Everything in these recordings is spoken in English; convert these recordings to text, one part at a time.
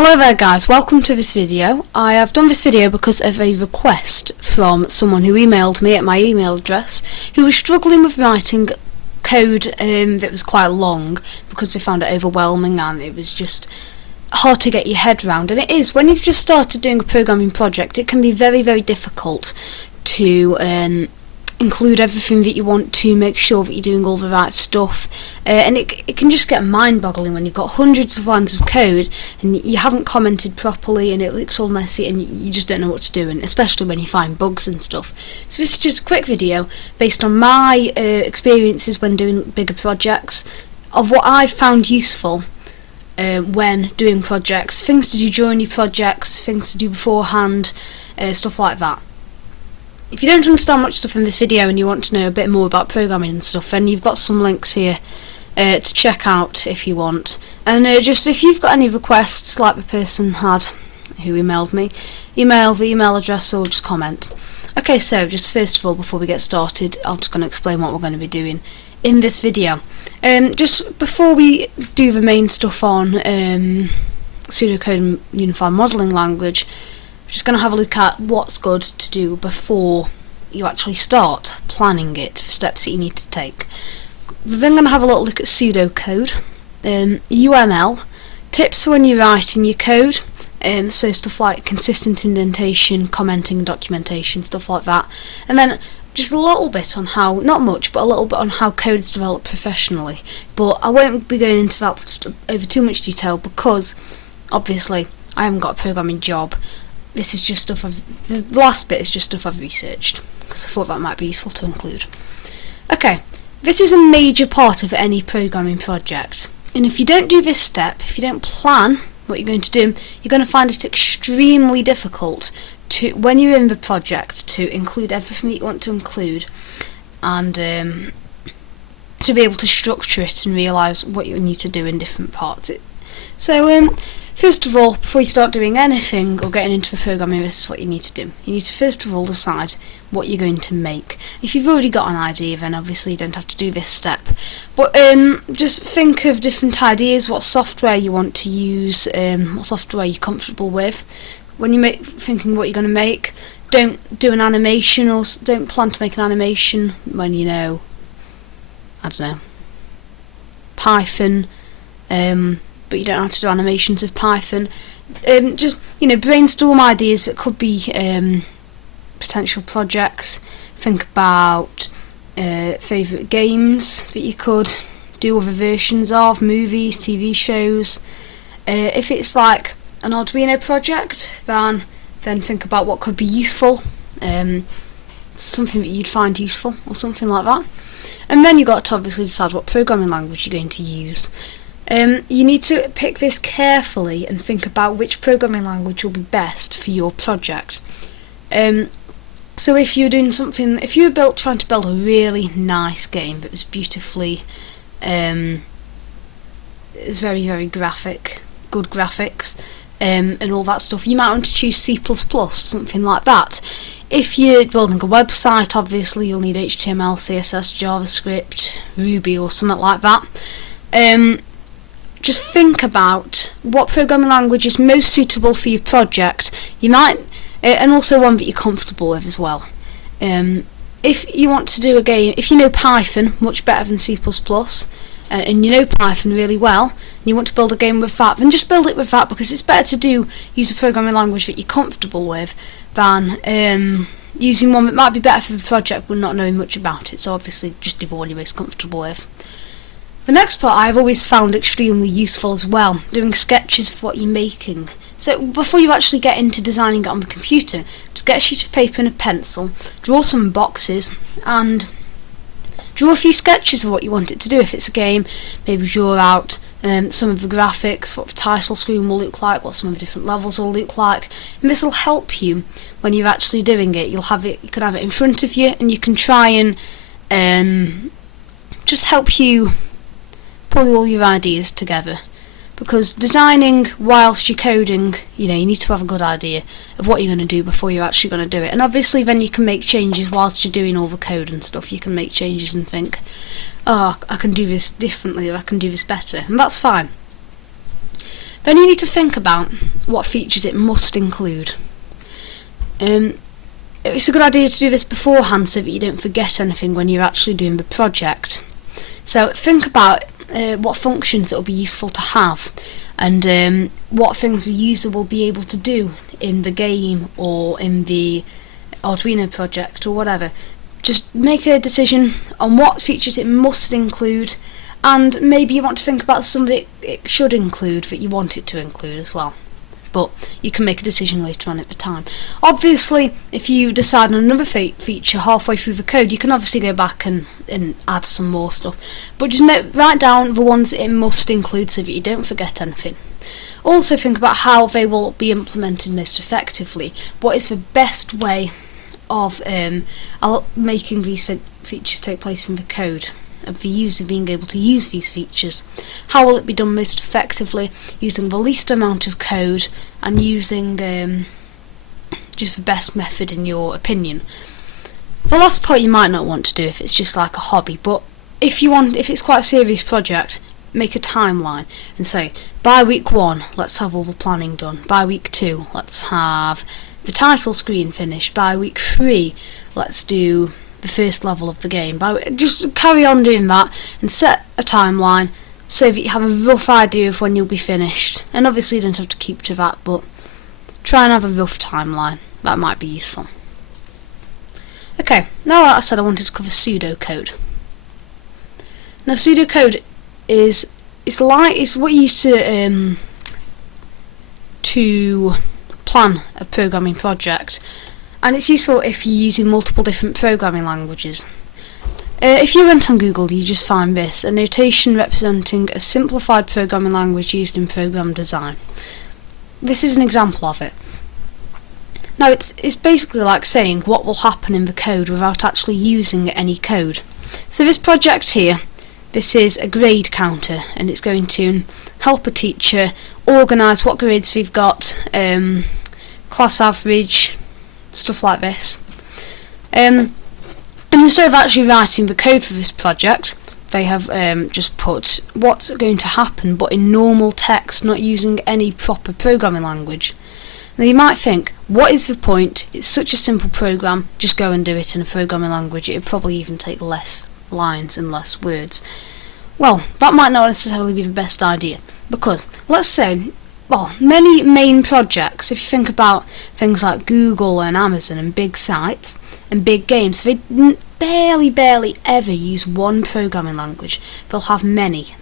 Hello there guys, welcome to this video. I have done this video because of a request from someone who emailed me at my email address who was struggling with writing code that was quite long because they found it overwhelming and it was just hard to get your head around. And it is, when you've just started doing a programming project, it can be very, very difficult to include everything that you want to, make sure that you're doing all the right stuff, and it can just get mind-boggling when you've got hundreds of lines of code and you haven't commented properly and it looks all messy and you just don't know what to do, and especially when you find bugs and stuff. So this is just a quick video based on my experiences when doing bigger projects, of what I've found useful when doing projects, things to do during your projects, things to do beforehand, stuff like that. If you don't understand much stuff in this video and you want to know a bit more about programming and stuff, then you've got some links here to check out if you want. And just if you've got any requests like the person had who emailed me, email the email address or just comment. Okay, so just first of all, before we get started, I'm just going to explain what we're going to be doing in this video. Just before we do the main stuff on pseudocode and unified modelling language, we're just going to have a look at what's good to do before you actually start planning it, the steps that you need to take. We're then going to have a little look at pseudocode, UML, tips when you're writing your code, so stuff like consistent indentation, commenting, documentation, stuff like that. And then just a little bit on how, not much, but a little bit on how code is developed professionally. But I won't be going into that over too much detail because, obviously, I haven't got a programming job. This is just stuff the last bit is just stuff I've researched, because I thought that might be useful to include. Okay, this is a major part of any programming project, and if you don't do this step, if you don't plan what you're going to do, you're going to find it extremely difficult to, when you're in the project, to include everything that you want to include, and to be able to structure it and realise what you need to do in different parts. So first of all, before you start doing anything or getting into the programming, this is what you need to do. You need to first of all decide what you're going to make. If you've already got an idea, then obviously you don't have to do this step. But just think of different ideas, what software you want to use, what software you're comfortable with. When you're thinking what you're going to make, don't do an animation, or don't plan to make an animation when you know, I don't know, Python, but you don't have to do animations of Python. Just, brainstorm ideas that could be potential projects. Think about favourite games that you could do other versions of, movies, TV shows. If it's like an Arduino project, then think about what could be useful, something that you'd find useful or something like that. And then you've got to obviously decide what programming language you're going to use. You need to pick this carefully and think about which programming language will be best for your project. So if you're doing something, if you were trying to build a really nice game that was beautifully, it's very, very graphic, good graphics, and all that stuff, you might want to choose C++, something like that. If you're building a website, obviously you'll need HTML, CSS, JavaScript, Ruby or something like that. Just think about what programming language is most suitable for your project. You might, and also one that you're comfortable with as well. If you want to do a game, if you know Python much better than C++, and you know Python really well, and you want to build a game with that, then just build it with that, because it's better to use a programming language that you're comfortable with than using one that might be better for the project but not knowing much about it. So obviously just do the one you're most comfortable with. The next part I've always found extremely useful as well, doing sketches of what you're making. So before you actually get into designing it on the computer, just get a sheet of paper and a pencil, draw some boxes, and draw a few sketches of what you want it to do. If it's a game, maybe draw out some of the graphics, what the title screen will look like, what some of the different levels will look like, and this will help you when you're actually doing it. You can have it in front of you, and you can try and just help you pull all your ideas together, because designing whilst you're coding, you need to have a good idea of what you're going to do before you're actually going to do it. And obviously then you can make changes whilst you're doing all the code and stuff. You can make changes and think, oh, I can do this differently, or I can do this better, and that's fine. Then you need to think about what features it must include. It's a good idea to do this beforehand so that you don't forget anything when you're actually doing the project. So think about what functions it will be useful to have, and what things the user will be able to do in the game or in the Arduino project or whatever. Just make a decision on what features it must include, and maybe you want to think about something it should include that you want it to include as well. But you can make a decision later on at the time. Obviously, if you decide on another feature halfway through the code, you can obviously go back and add some more stuff. But just write down the ones it must include so that you don't forget anything. Also think about how they will be implemented most effectively. What is the best way of making these features take place in the code, of the user being able to use these features? How will it be done most effectively, using the least amount of code and using just the best method in your opinion? The last part you might not want to do if it's just like a hobby, but if it's quite a serious project, make a timeline and say, by week 1 let's have all the planning done, by week 2 let's have the title screen finished, by week 3 let's do the first level of the game. Just carry on doing that and set a timeline so that you have a rough idea of when you'll be finished. And obviously you don't have to keep to that, but try and have a rough timeline. That might be useful. Okay, now like I said, I wanted to cover pseudocode. Now pseudocode is what you use to plan a programming project. And it's useful if you're using multiple different programming languages. If you went on Google, you just find this: a notation representing a simplified programming language used in program design. This is an example of it. Now it's basically like saying what will happen in the code without actually using any code. So this project here, this is a grade counter, and it's going to help a teacher organise what grades we've got, class average, stuff like this. And instead of actually writing the code for this project, they have just put what's going to happen, but in normal text, not using any proper programming language. Now you might think, what is the point? It's such a simple program, just go and do it in a programming language. It would probably even take less lines and less words. Well, that might not necessarily be the best idea, because let's say, well, many main projects, if you think about things like Google and Amazon and big sites and big games, they barely ever use one programming language. They'll have many.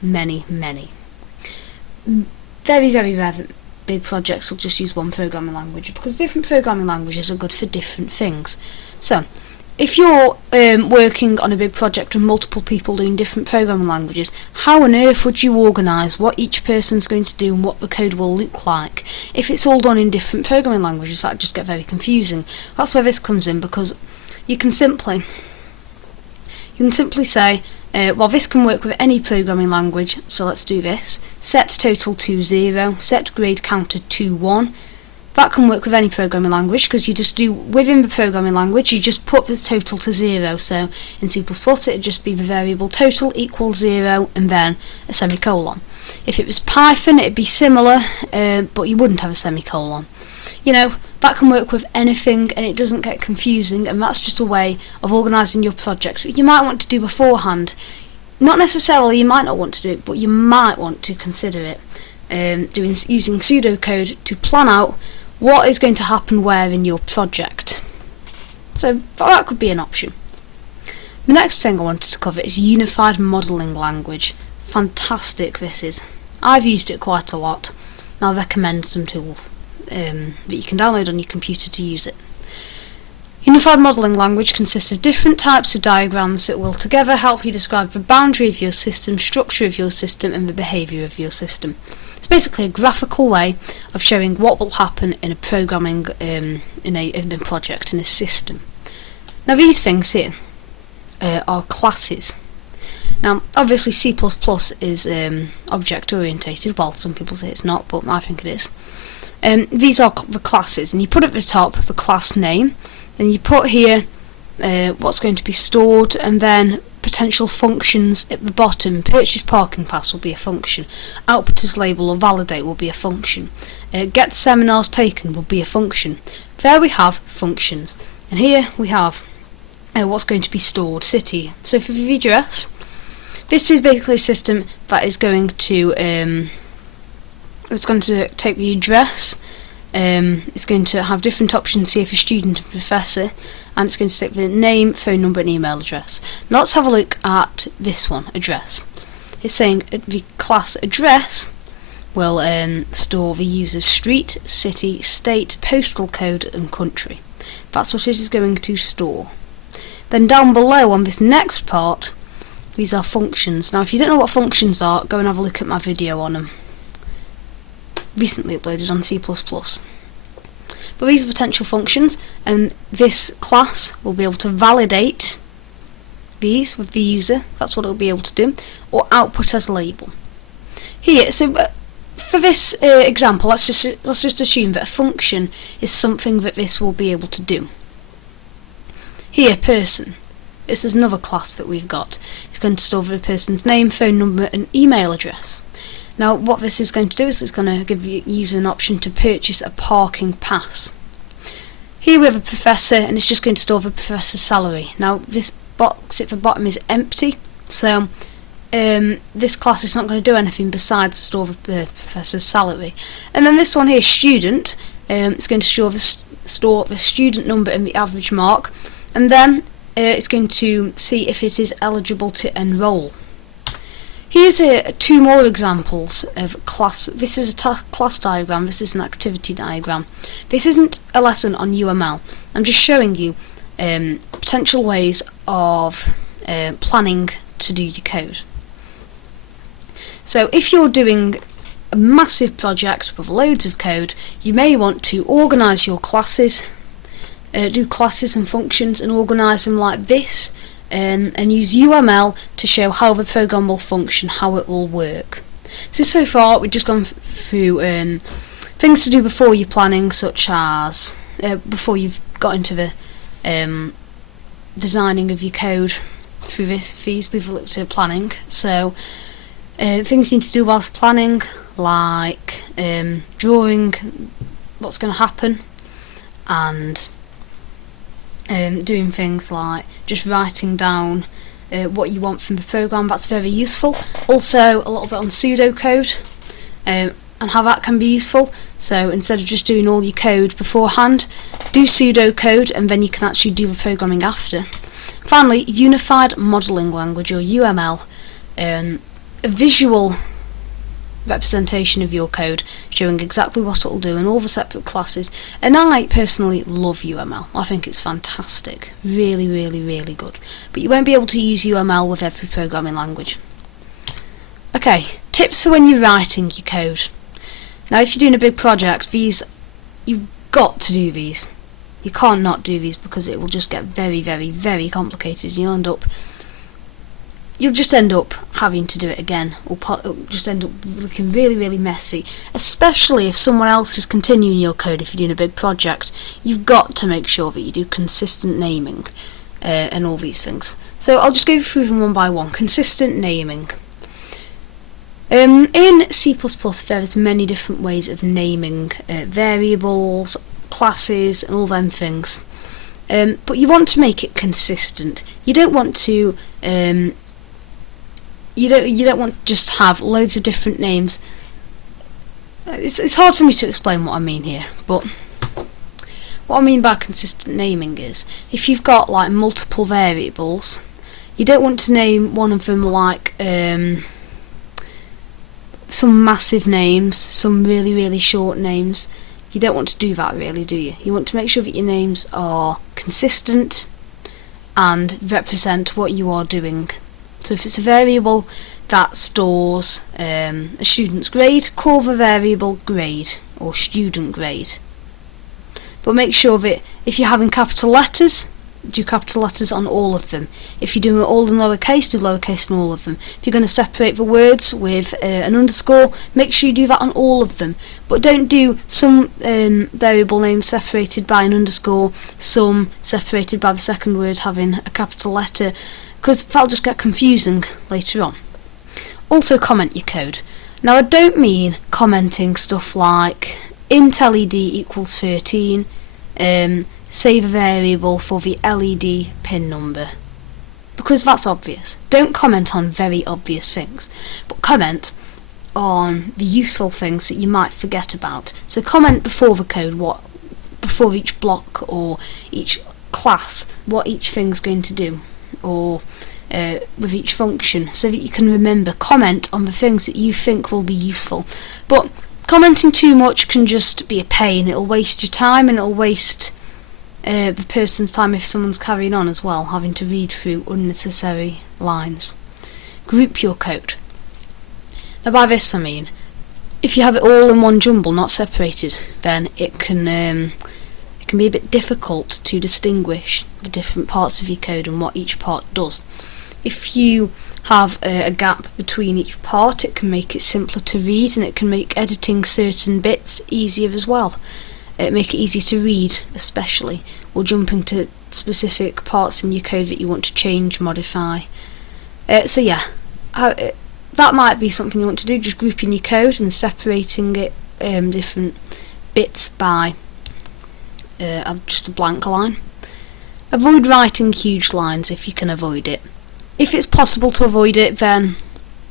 Very rare big projects will just use one programming language, because different programming languages are good for different things. So if you're working on a big project with multiple people doing different programming languages, how on earth would you organise what each person's going to do and what the code will look like? If it's all done in different programming languages, that would just get very confusing. That's where this comes in, because you can simply say, well, this can work with any programming language, so let's do this. Set total to 0, set grade counter to 1. That can work with any programming language, because you just do, within the programming language, you just put the total to 0. So in C++ it would just be the variable total equals 0 and then a semicolon. If it was Python, it'd be similar, but you wouldn't have a semicolon. You know, that can work with anything and it doesn't get confusing, and that's just a way of organising your project. You might want to do beforehand. Not necessarily you might not want to do it, but you might want to consider it, using pseudocode to plan out what is going to happen where in your project. So that could be an option. The next thing I wanted to cover is unified modelling language. Fantastic this is. I've used it quite a lot, and I'll recommend some tools that you can download on your computer to use it. Unified modelling language consists of different types of diagrams that will together help you describe the boundary of your system, structure of your system, and the behaviour of your system. It's basically a graphical way of showing what will happen in a programming, in a project, in a system. Now these things here are classes. Now obviously C++ is object orientated. Well, some people say it's not, but I think it is. These are the classes, and you put at the top the class name, then you put here what's going to be stored, and then potential functions at the bottom. Purchase parking pass will be a function. Output as label or validate will be a function. Get seminars taken will be a function. There we have functions. And here we have what's going to be stored, city. So for the address, this is basically a system that is going to take the address. It's going to have different options here for student and professor, and it's going to take the name, phone number and email address. Now let's have a look at this one, address. It's saying the class address will store the user's street, city, state, postal code and country. That's what it is going to store. Then down below on this next part, these are functions. Now if you don't know what functions are, go and have a look at my video on them. Recently uploaded on C++. But these are potential functions, and this class will be able to validate these with the user. That's what it will be able to do, or output as label. Here, so for this example, let's just assume that a function is something that this will be able to do. Here, person. This is another class that we've got. It's going to store the person's name, phone number, and email address. Now what this is going to do is it's going to give the user an option to purchase a parking pass. Here we have a professor, and it's just going to store the professor's salary. Now this box at the bottom is empty, so this class is not going to do anything besides store the professor's salary. And then this one here, student, it's going to store the student number and the average mark, and then it's going to see if it is eligible to enroll. Here's two more examples of class. This is a class diagram, this is an activity diagram. This isn't a lesson on UML. I'm just showing you potential ways of planning to do your code. So if you're doing a massive project with loads of code, you may want to organise your classes, do classes and functions and organise them like this. And use UML to show how the program will function, how it will work. So far we've just gone through things to do before you're planning, such as before you've got into the designing of your code. Through these we've looked at planning. So things you need to do whilst planning, like drawing what's going to happen, and doing things like just writing down what you want from the program. That's very useful. Also a little bit on pseudocode and how that can be useful. So instead of just doing all your code beforehand, do pseudocode and then you can actually do the programming after. Finally, unified modelling language, or UML, a visual representation of your code showing exactly what it'll do in all the separate classes. And I personally love UML. I think it's fantastic, really good, but you won't be able to use UML with every programming language. Okay, tips for when you're writing your code. Now if you're doing a big project, you've got to do these. You can't not do these because it will just get very complicated. You'll just end up having to do it again, or just end up looking really messy, especially if someone else is continuing your code. If you're doing a big project, you've got to make sure that you do consistent naming and all these things. So I'll just go through them one by one. Consistent naming. In C++ there is many different ways of naming variables, classes and all them things, but you want to make it consistent. You don't want to you don't want to just have loads of different names. It's hard for me to explain what I mean here, but what I mean by consistent naming is if you've got like multiple variables, you don't want to name one of them like some massive names, some really short names. You don't want to do that, really, do you? You want to make sure that your names are consistent and represent what you are doing. So if it's a variable that stores a student's grade, call the variable grade or student grade. But make sure that if you're having capital letters, do capital letters on all of them. If you do it all in lowercase, do lowercase on all of them. If you're going to separate the words with an underscore, make sure you do that on all of them. But don't do some variable names separated by an underscore, some separated by the second word having a capital letter, because that'll just get confusing later on. Also comment your code. Now I don't mean commenting stuff like int LED equals 13, save a variable for the LED pin number, because that's obvious. Don't comment on very obvious things, but comment on the useful things that you might forget about. So comment before the code, before each block or each class, what each thing's going to do, or with each function, so that you can remember. Comment on the things that you think will be useful. But commenting too much can just be a pain. It'll waste your time, and it'll waste the person's time if someone's carrying on as well, having to read through unnecessary lines. Group your code. Now by this I mean, if you have it all in one jumble, not separated, then it can be a bit difficult to distinguish the different parts of your code and what each part does. If you have a gap between each part, it can make it simpler to read, and it can make editing certain bits easier as well. Make it easy to read, especially, or jumping to specific parts in your code that you want to change, modify. So yeah, that might be something you want to do, just grouping your code and separating it different bits by just a blank line. Avoid writing huge lines if you can avoid it. If it's possible to avoid it, then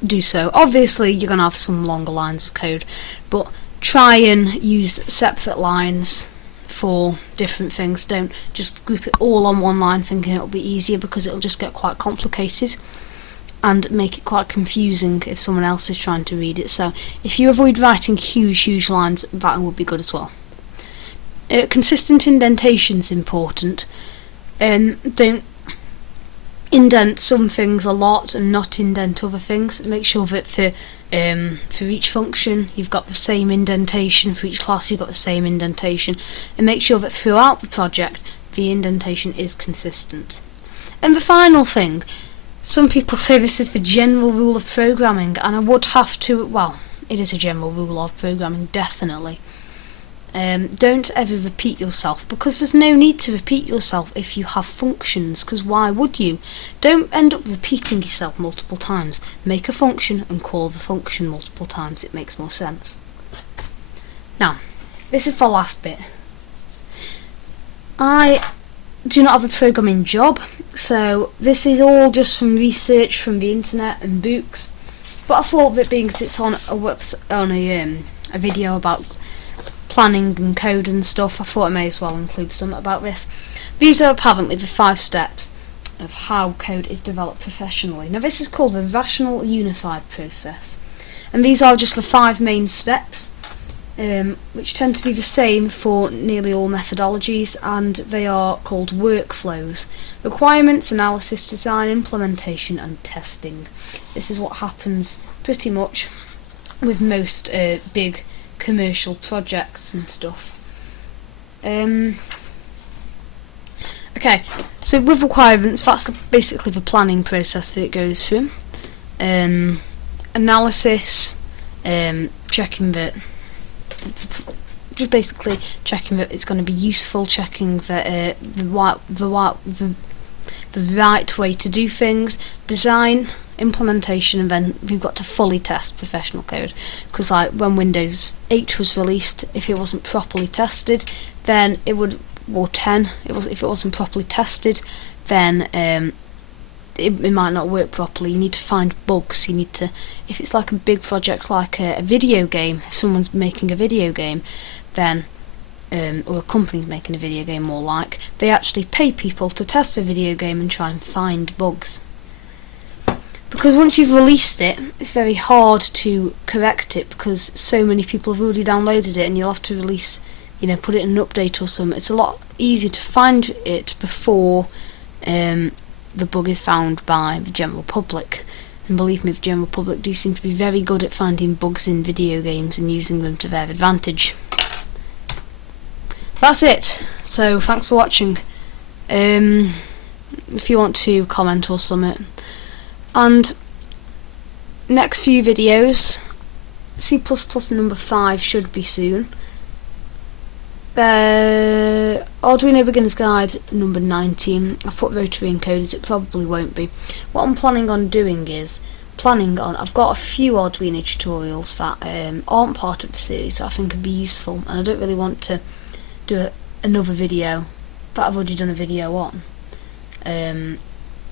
do so. Obviously you're going to have some longer lines of code, but try and use separate lines for different things. Don't just group it all on one line thinking it'll be easier, because it'll just get quite complicated and make it quite confusing if someone else is trying to read it. So if you avoid writing huge lines, that would be good as well. Consistent indentation is important. Don't indent some things a lot and not indent other things. Make sure that for each function you've got the same indentation, for each class you've got the same indentation, and make sure that throughout the project the indentation is consistent. And the final thing, some people say this is the general rule of programming, and I would have to, well, it is a general rule of programming, definitely. Don't ever repeat yourself, because there's no need to repeat yourself if you have functions, because why would you? Don't end up repeating yourself multiple times. Make a function and call the function multiple times. It makes more sense. Now, this is the last bit. I do not have a programming job, so this is all just from research from the internet and books. But I thought that being that it's on a video about planning and code and stuff, I thought I may as well include something about this. These are apparently the 5 steps of how code is developed professionally. Now this is called the rational unified process, and these are just the 5 main steps, which tend to be the same for nearly all methodologies, and they are called workflows: requirements, analysis, design, implementation and testing. This is what happens pretty much with most big commercial projects and stuff. Okay, so with requirements, that's basically the planning process that it goes through. Analysis, checking that, just basically checking that it's going to be useful, checking that the right way to do things. Design, implementation, and then we've got to fully test professional code, because like when Windows 8 was released, if it wasn't properly tested, then it would, or 10, if it wasn't properly tested, then it might not work properly. You need to find bugs. You need to, if it's like a big project like a video game, if someone's making a video game, then or a company's making a video game, more like, they actually pay people to test the video game and try and find bugs. Because once you've released it, it's very hard to correct it, because so many people have already downloaded it, and you'll have to release, put it in an update or something. It's a lot easier to find it before the bug is found by the general public. And believe me, the general public do seem to be very good at finding bugs in video games and using them to their advantage. That's it. So thanks for watching. if you want to comment or something. And next few videos, C++ number 5 should be soon. Arduino Beginner's Guide number 19. I've put rotary encoders, it probably won't be. What I'm planning on doing is, I've got a few Arduino tutorials that aren't part of the series that I think would be useful, and I don't really want to do another video that I've already done a video on.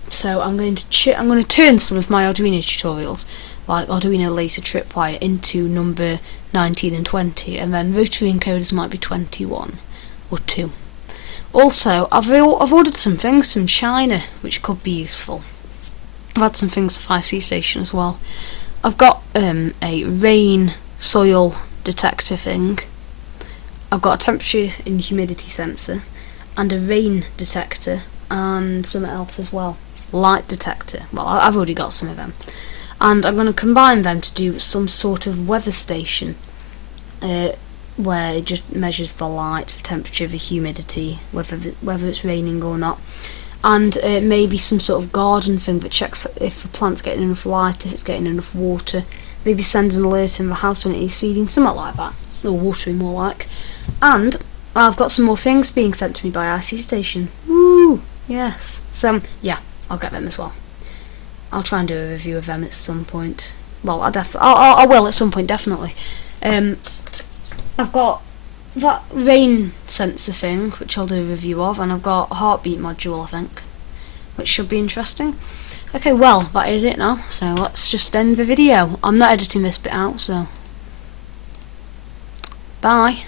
So I'm going to turn some of my Arduino tutorials, like Arduino laser tripwire, into number 19 and 20, and then rotary encoders might be 21 or 2. Also, I've ordered some things from China which could be useful. I've had some things for 5C Station as well. I've got a rain soil detector thing. I've got a temperature and humidity sensor, and a rain detector, and something else as well. Light detector. Well, I've already got some of them. And I'm going to combine them to do some sort of weather station, where it just measures the light, the temperature, the humidity, whether it's raining or not. And maybe some sort of garden thing that checks if the plant's getting enough light, if it's getting enough water. Maybe send an alert in the house when it needs feeding, something like that. Or watering, more like. And I've got some more things being sent to me by IC Station. Woo! Yes. So, yeah, I'll get them as well. I'll try and do a review of them at some point. Well, I will at some point, definitely. I've got that rain sensor thing, which I'll do a review of, and I've got a heartbeat module, I think, which should be interesting. Okay, well, that is it now, so let's just end the video. I'm not editing this bit out, so bye.